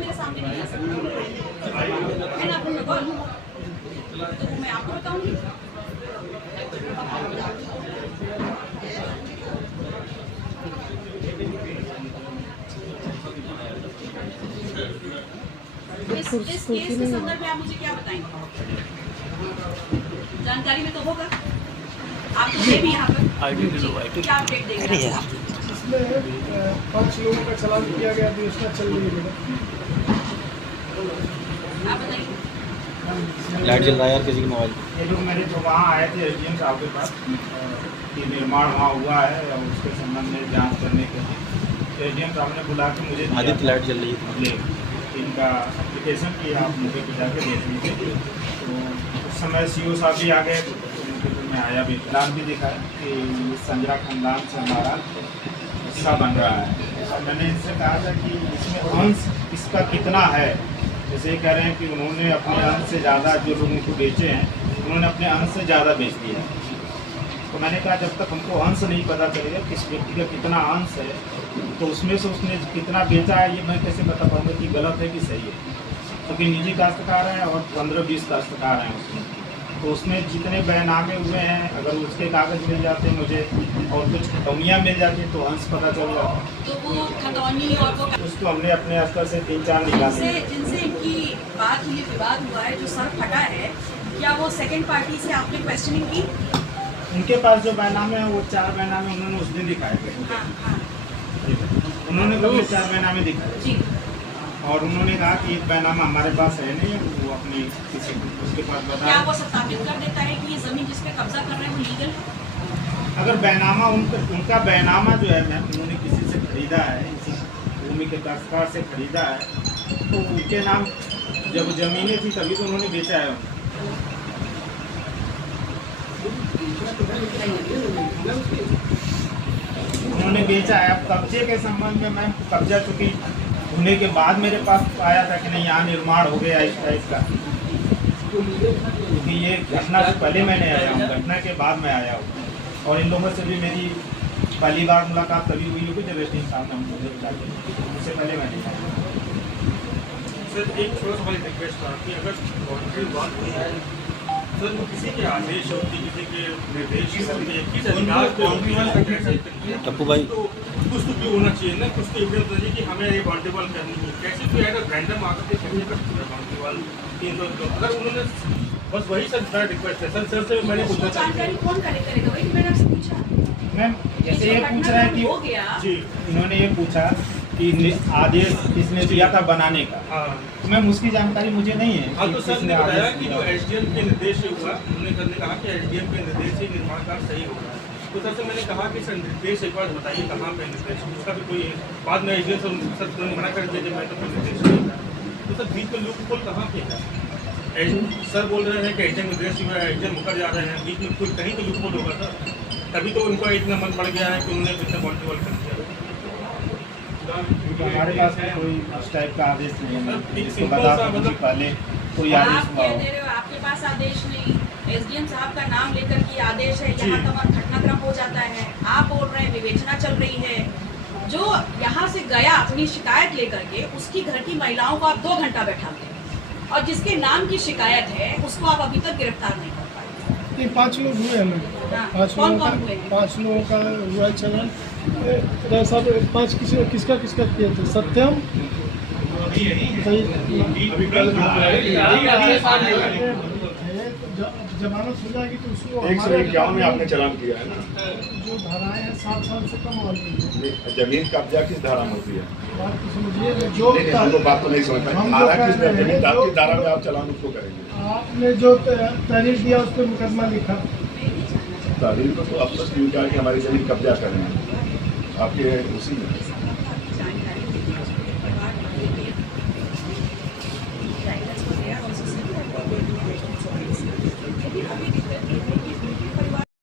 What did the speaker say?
मेरे सामने नहीं आ सकता है ना, प्रोटोकॉल तो मैं आपको बताऊंगी। इस केस के संदर्भ में आप मुझे क्या बताएंगे? जानकारी में तो होगा आप तो भी यहाँ पर क्या अपडेट देंगे? इसमें 5 लोगों का चालान किया गया, योजना चल रही है। आप बताइए। लाइट जल रहा है यार किसी के मोबाइल। ये लोग मेरे जो वहाँ आए थे एसडीएम साहब के पास कि निर्माण वहाँ हुआ है और उसके संबंध में जांच करने के लिए एसडीएम साहब ने बुला के मुझे आदित्य लाइट जल रही है इनका एप्लीकेशन की आप मुझे जाके देख लीजिए। तो उस समय सीओ साहब भी आ गए, तो मैं आया भी इतलान भी दिखा कि संजरा खानदान से हमारा हिस्सा बन रहा है। और मैंने इनसे कहा था कि इसमें अंश इसका कितना है। जैसे कह रहे हैं कि उन्होंने अपने अंश से ज़्यादा जो लोग उनको बेचे हैं उन्होंने अपने अंश से ज़्यादा बेच दिया। तो मैंने कहा जब तक हमको अंश नहीं पता चलेगा किस व्यक्ति का कितना अंश है तो उसमें से उसने कितना बेचा है ये मैं कैसे बता पाऊँगा कि गलत है कि सही है। क्योंकि निजी काश्तकार हैं और 15-20 काश्तकार हैं उसमें, तो उसमें जितने बैनामे हुए हैं अगर उसके कागज़ मिल जाते मुझे और कुछ खतौनियाँ मिल जाती तो अंश पता चल जाता। तो वो खतौनी और वो उसको हमने अपने स्तर से 3-4 निकाले। जिनसे इनकी बात हुई, विवाद हुआ है, जो सर फटा है, क्या वो सेकंड पार्टी से आपने क्वेश्चनिंग की? उनके पास जो बैनामे हैं वो 4 बैनामे उन्होंने उस दिन दिखाए थे। हाँ। उन्होंने कभी 4 बैनामे दिखाए जी। और उन्होंने कहा कि एक बैनामा हमारे पास है नहीं, वो अपनी किसी उसके पास क्या बताया। वो सत्यापित कर देता है कि ये जमीन जिस पे कब्जा कर रहे हैं वो लीगल है? अगर बैनामा उनका बैनामा जो है मैम उन्होंने किसी से खरीदा है, किसी भूमि के काश्तकार से खरीदा है तो उनके नाम जब जमीनें थी तभी तो उन्होंने बेचा है। उन्होंने बेचा है। अब कब्जे के संबंध में मैम कब्जा चुकी होने के बाद मेरे पास आया था कि नहीं यहाँ निर्माण हो गया इस टाइप का, क्योंकि ये घटना से पहले मैंने आया हूँ, घटना के बाद मैं आया हूँ। और इन लोगों से भी मेरी पहली बार मुलाकात तभी हुई होगी जब एसडीएम साहब ने मुझे बुला के, उससे पहले मैंने आया। सर एक छोटा सा रिक्वेस्ट था कि अगर बाउंड्री वॉल हुई है सर वो किसी के आदेश होती किसी के निर्देश किस अधिकार बाउंड्री वॉल टप्पू भाई तो कुछ तो भी होना चाहिए ना, कुछ तो एविडेंस होना चाहिए कि हमें ये बाउंड्री वॉल करनी है। कैसे कोई अगर रैंडम आकर के कैसे कर सकता है बाउंड्री वॉल 300 अगर उन्होंने बस वही सर मेरा रिक्वेस्ट है। सर से मैंने पूछना जानकारी कौन कलेक्ट करेगा? वही मैंने आपसे पूछा। मैम जैसे ये पूछ रहा है कि हो गया जी इन्होंने ये पूछा कि आदेश किसने दिया था बनाने का। हाँ तो मैम उसकी जानकारी मुझे नहीं है। हाँ तो सर किसने ने बताया आदेश कि दिया। जो एसडीएम के निर्देश से हुआ उन्होंने करने कहा कि एसडीएम के निर्देश से निर्माण कार्य सही होगा। तो सर से मैंने कहा कि सर निर्देश एक बार बताइए कहाँ पे निर्देश, उसका भी कोई बाद में एसडीएम सर मना कर दिया मैं तो कोई निर्देश नहीं था। तो सर बीच में लूप होल कहाँ पे है? सर बोल रहे हैं कि एसडीएम निर्देश एसडीएम मुकर जा रहे हैं, बीच में कोई कहीं तो लूप होल होगा सर, तभी तो उनका इतना मन बढ़ गया है कि उन्होंने इतना बाउंड्री वॉल कर दिया। हमारे पास कोई उस टाइप का आदेश नहीं है। एक इसको सिंपल बता सा दो मतलब पहले कोई आप आदेश हुआ कह हो। दे रहे हो आपके पास आदेश नहीं, एसडीएम साहब का नाम लेकर के आदेश है, यहाँ तक घटनाक्रम हो जाता है। आप बोल रहे हैं विवेचना चल रही है। जो यहाँ से गया अपनी शिकायत लेकर के उसकी घर की महिलाओं को आप 2 घंटा बैठा दिए और जिसके नाम की शिकायत है उसको आप अभी तक गिरफ्तार नहीं कर पाए। 5 लोग हुए हैं मैम, हाँ, 5 कौन लोगों कौन हुए? का 5 लोगों का हुआ है चलन। सब 5 किसका किए थे? सत्यम जमानत हो जाएगी तो उसको 151 में आपने चालान किया है ना। जो धाराएं हैं 7 साल से कम वाली है। जमीन कब्जा किस धारा में होती है? बात तो समझिए जो हम लोग बात तो नहीं समझ पाए। हम धारा जो किस कह रहे हैं, किस धारा में आप चालान उसको करेंगे? आपने जो तहरीर दिया उस पर मुकदमा लिखा। तहरीर को तो अफसर स्वीकार कि हमारी जमीन कब्जा कर रहे हैं आपके उसी में